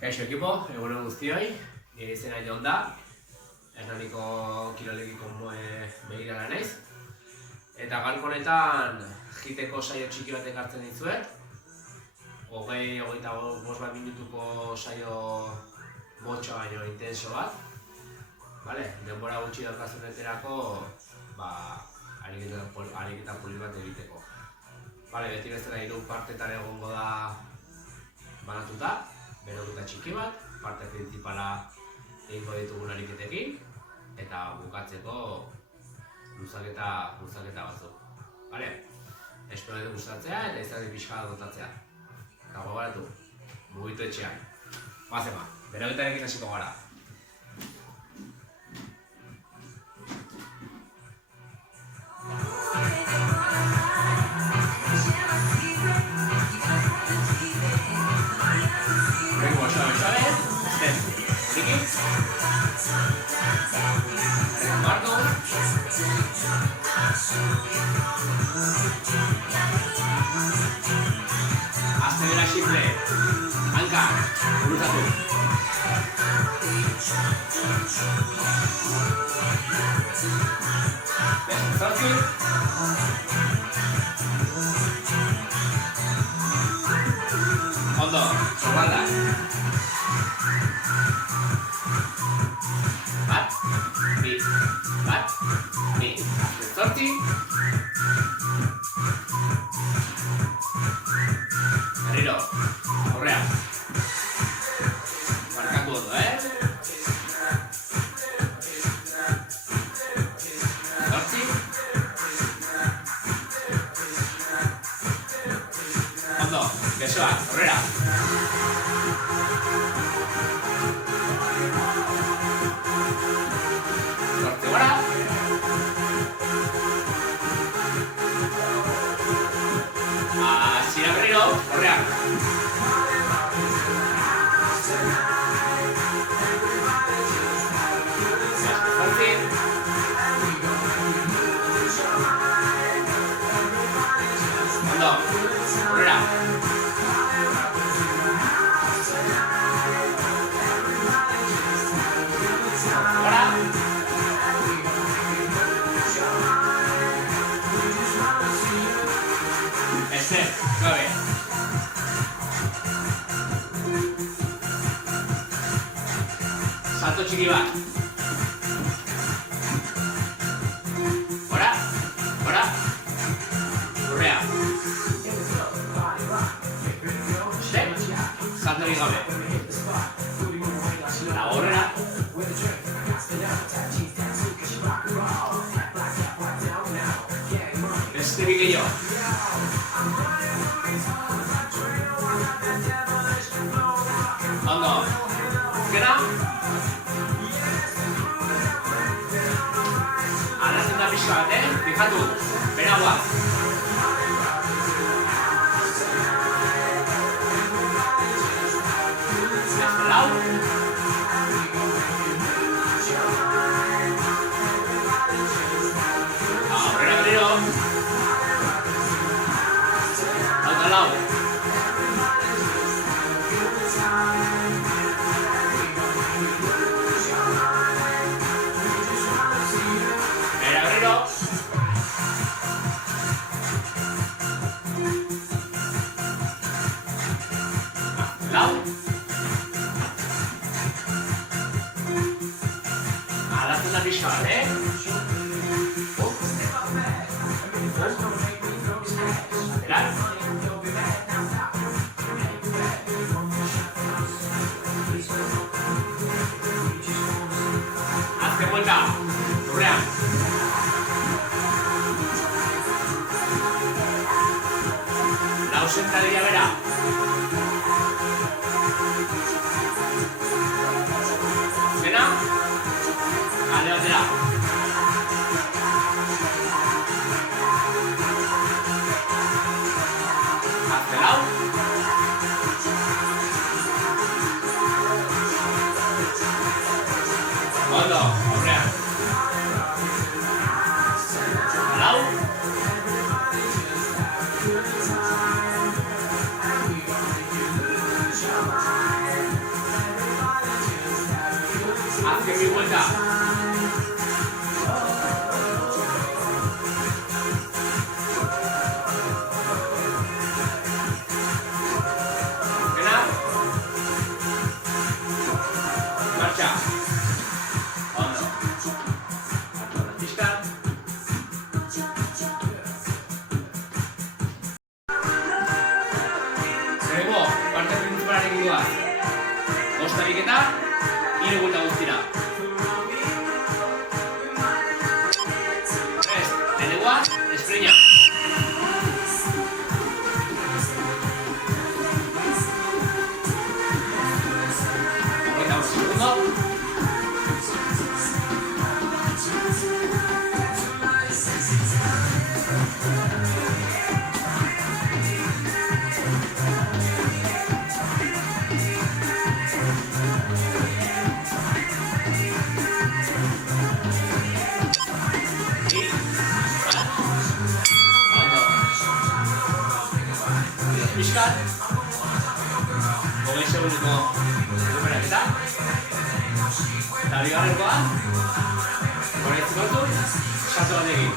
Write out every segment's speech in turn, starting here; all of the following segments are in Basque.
Kaixo ekipo, egunon guztioi, nire izena Jon da, Hernaniko kirolegiko begirara naiz. Eta gaurko honetan jiteko saio txiki bat ekartzen dizuet. 25 minutuko saio motxo baino intenso bat. Denbora gutxi daukazuneterako ariketa poli bat egiteko. Beti bezala 3 partetan egongo da banatuta. Beroketa txiki bat, parte principala egingo ditugun ariketekin eta bukatzeko luzaketa batzuk. Espero dut gustatzea eta izan pixka bat kontatzea. Eta gogoratu, mugitu etxean. Bazema, beroketarekin hasiko gara. Hazte bera simple, hanka, buruzatu. Zortzi. Ondo, sorbalda. Bat, bi. Zortzi. Berriro, aurrean. Markatu ondo, Zortzi. Ondo, besoak, aurrera. Zortzi gora. Asira berriro, aurrean. Zortzi. Ondo, aurrera. Gora. Este, 9. Salto txiki bat. Gora, gora. Urrea. Este, saltorik gabe. Eta horrela. Beste bi gehiago. Ondo, azkena. Alazten da pixka bat, Fijatu, beragoa. Beste lau. Aurrera berriro. Alta lau. Bera berriro. Lau. Alazten da pixka bat, Lateral. Azken buelta, lurrean. Lau sentadilla bera. Azkena, alde batera. Azken lau. Ondo, aurrean. Azken bi vuelta. Gena. Marcha. Ondo. Pixkat. Zerrego, parte principalarekin doaz. Bost ariketa, 3 buelta guztira. Lehenengoa, espreina. Hogeita bost segundo. Pixkat, 20 segundoko recuperaketa, eta bigarrenkoa, goraitzik hartu, salto bat egin.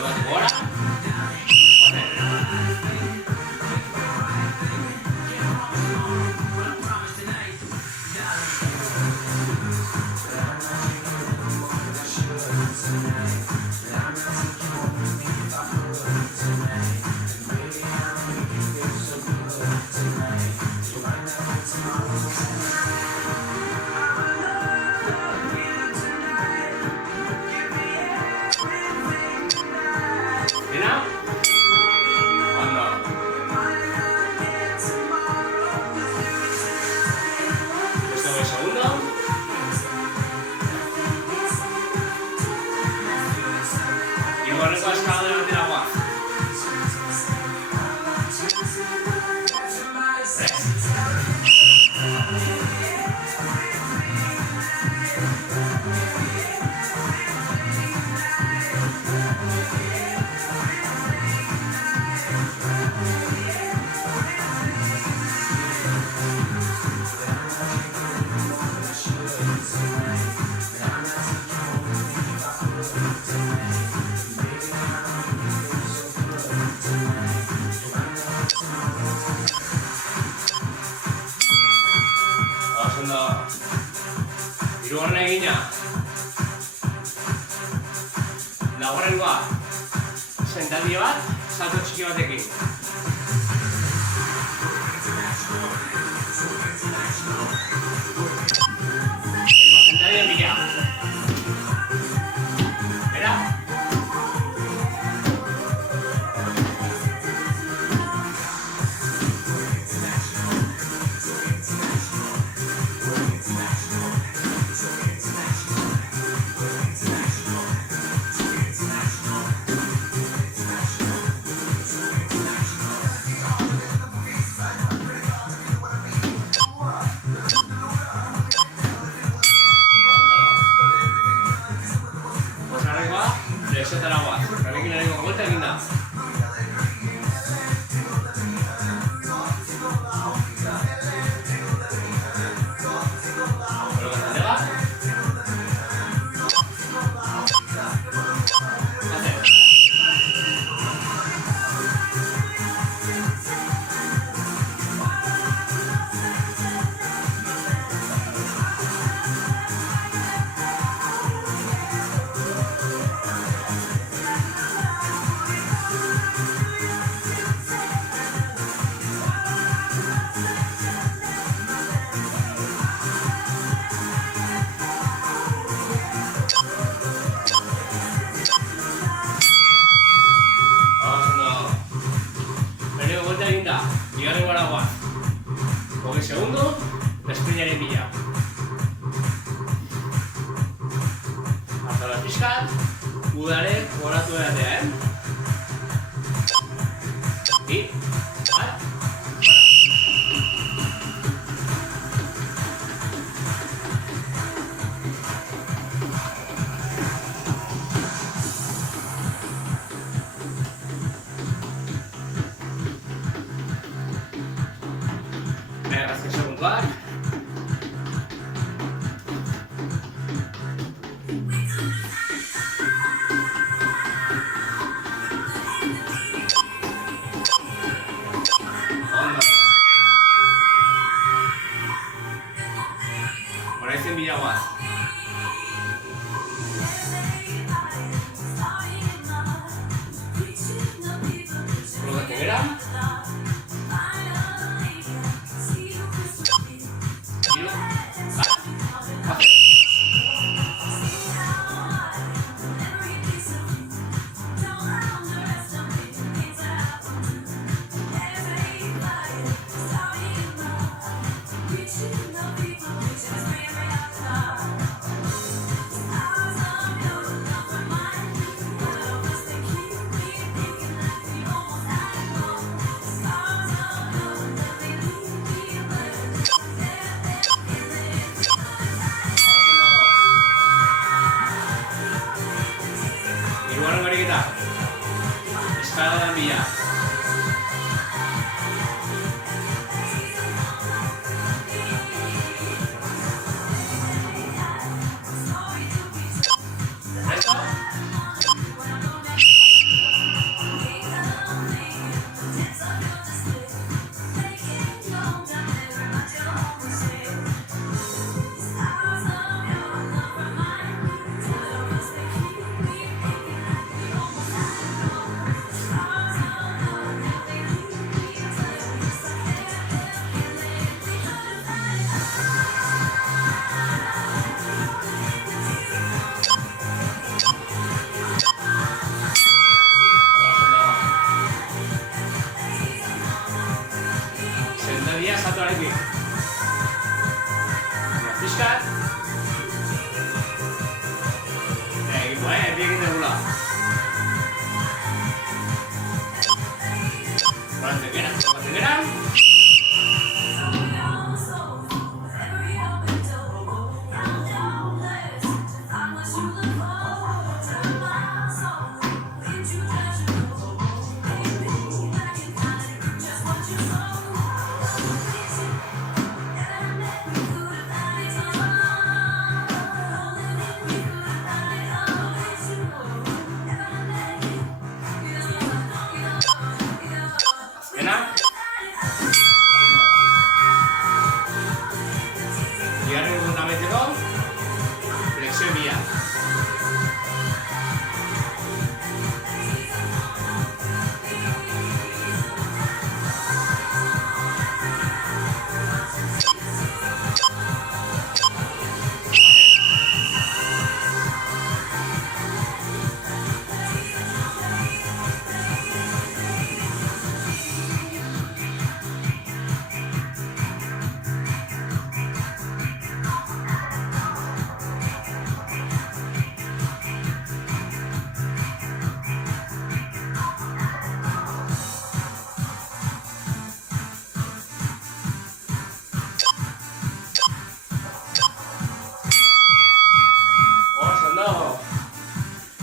Bat gora, Hirugarrenko eskaladora batera goaz. Hirugarren egina. Laugarrengoa. Sentadille bat, salto txiki batekin. Sentadille bila. Bera. Flexioetara goaz, karekin lehenengo vuelta egin da. Bigarrengo aragoa. 20 segundo, esprinaren bila. Azala pixkat, udare goratu edatea, I, bat, bat. Ondo. Horaizen bilagoaz. Kolokatu gara. Giro. Bat. Hirugarren gariketa. Eskaladan bila. Presto. Sentadia saltoarekin. Piskat. Egin dugula. Batzen gara. Azkena. Bigarren urruna beteko. Flexio bila.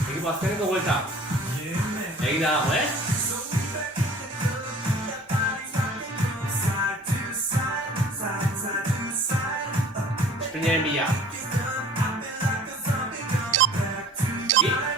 Egipo azkeneko vuelta. Egin da dago, Espinaren bila. Gara.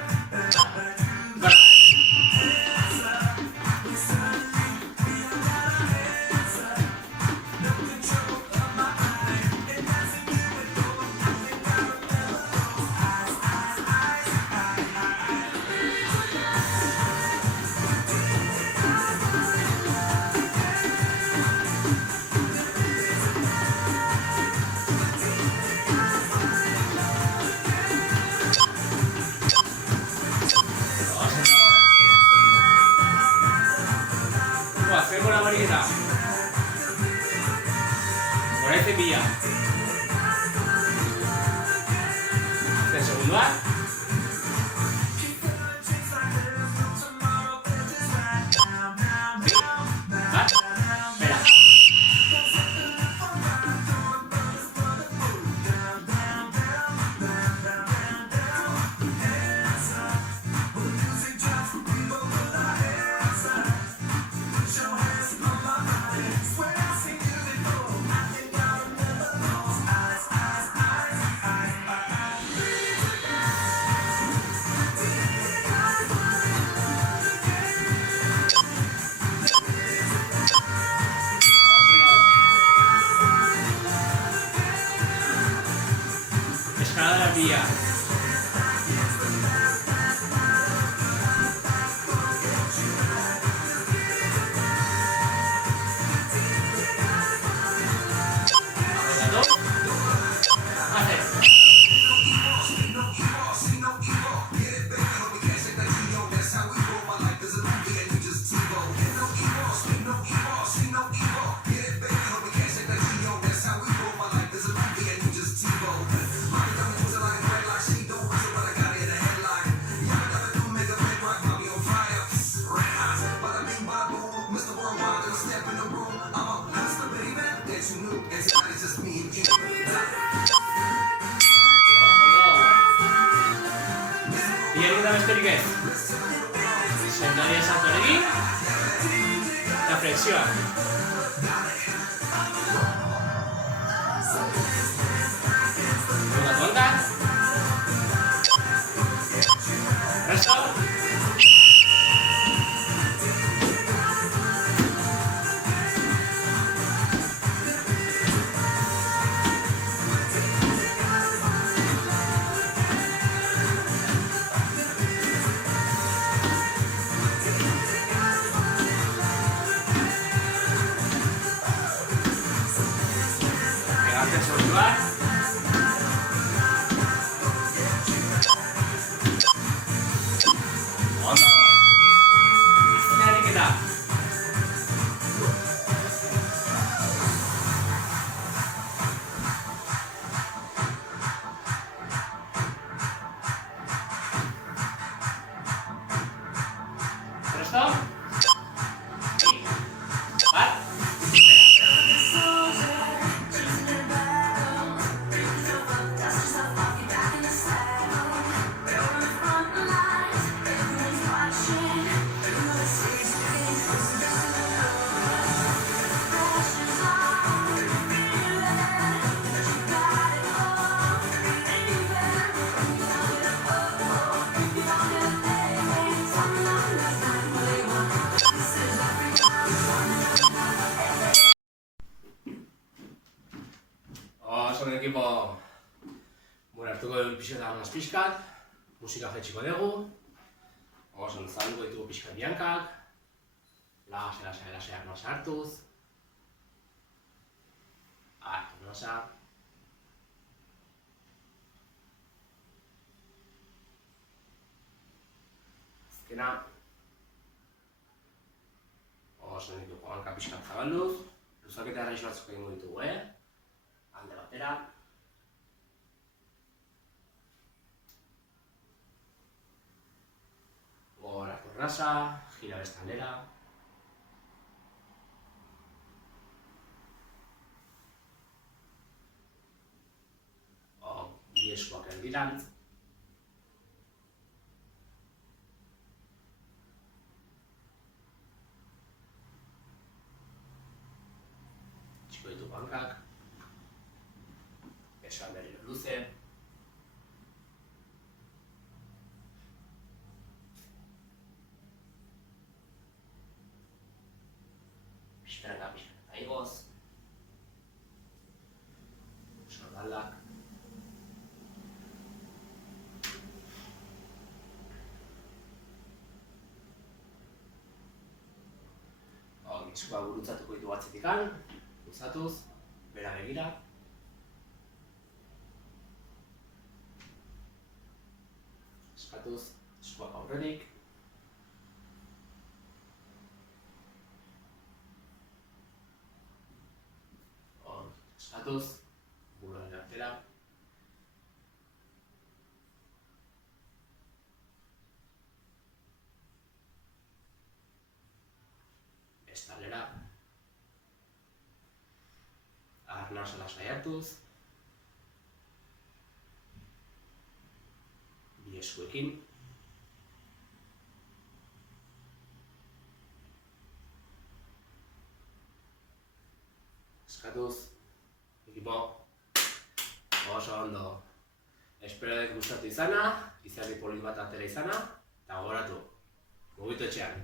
Hacemos la varigueta. Horaizen bila. El segundo A. Espera. pila. Bienvenido a Besterik. Sendoria saltoregui eta flexioa. Una tonta. Resto. Oso ekipo hartuko dugu pixkat, musika jetxiko dugu, oso zaluko ditugu pixkat biankak, lasai arnosa hartuz, arnosa, azkena, oso ditugu hanka pixkat zabalduz, luzaketa erraiz batzuk egingo ditugu, alde batera. Gora korrasa, gira bestalera. Bi eskuak erdirantz. Txiko ditu bankak. Esan berriro luze. Pixkanaka igoz. Sordalak. Eskua gurutzatuko ditu batzetikan, luzatuz, bera begira. Eskatuz, eskuak aurrenik. Eskatuz, buruaren artera. Bestalera. Arnasa lasai hartuz. Bi eskuekin. Eskatuz, ekipo, oso ondo. Espero dut gustatu izana, izarri polit bat atera izana, eta gogoratu, mugitu etxean.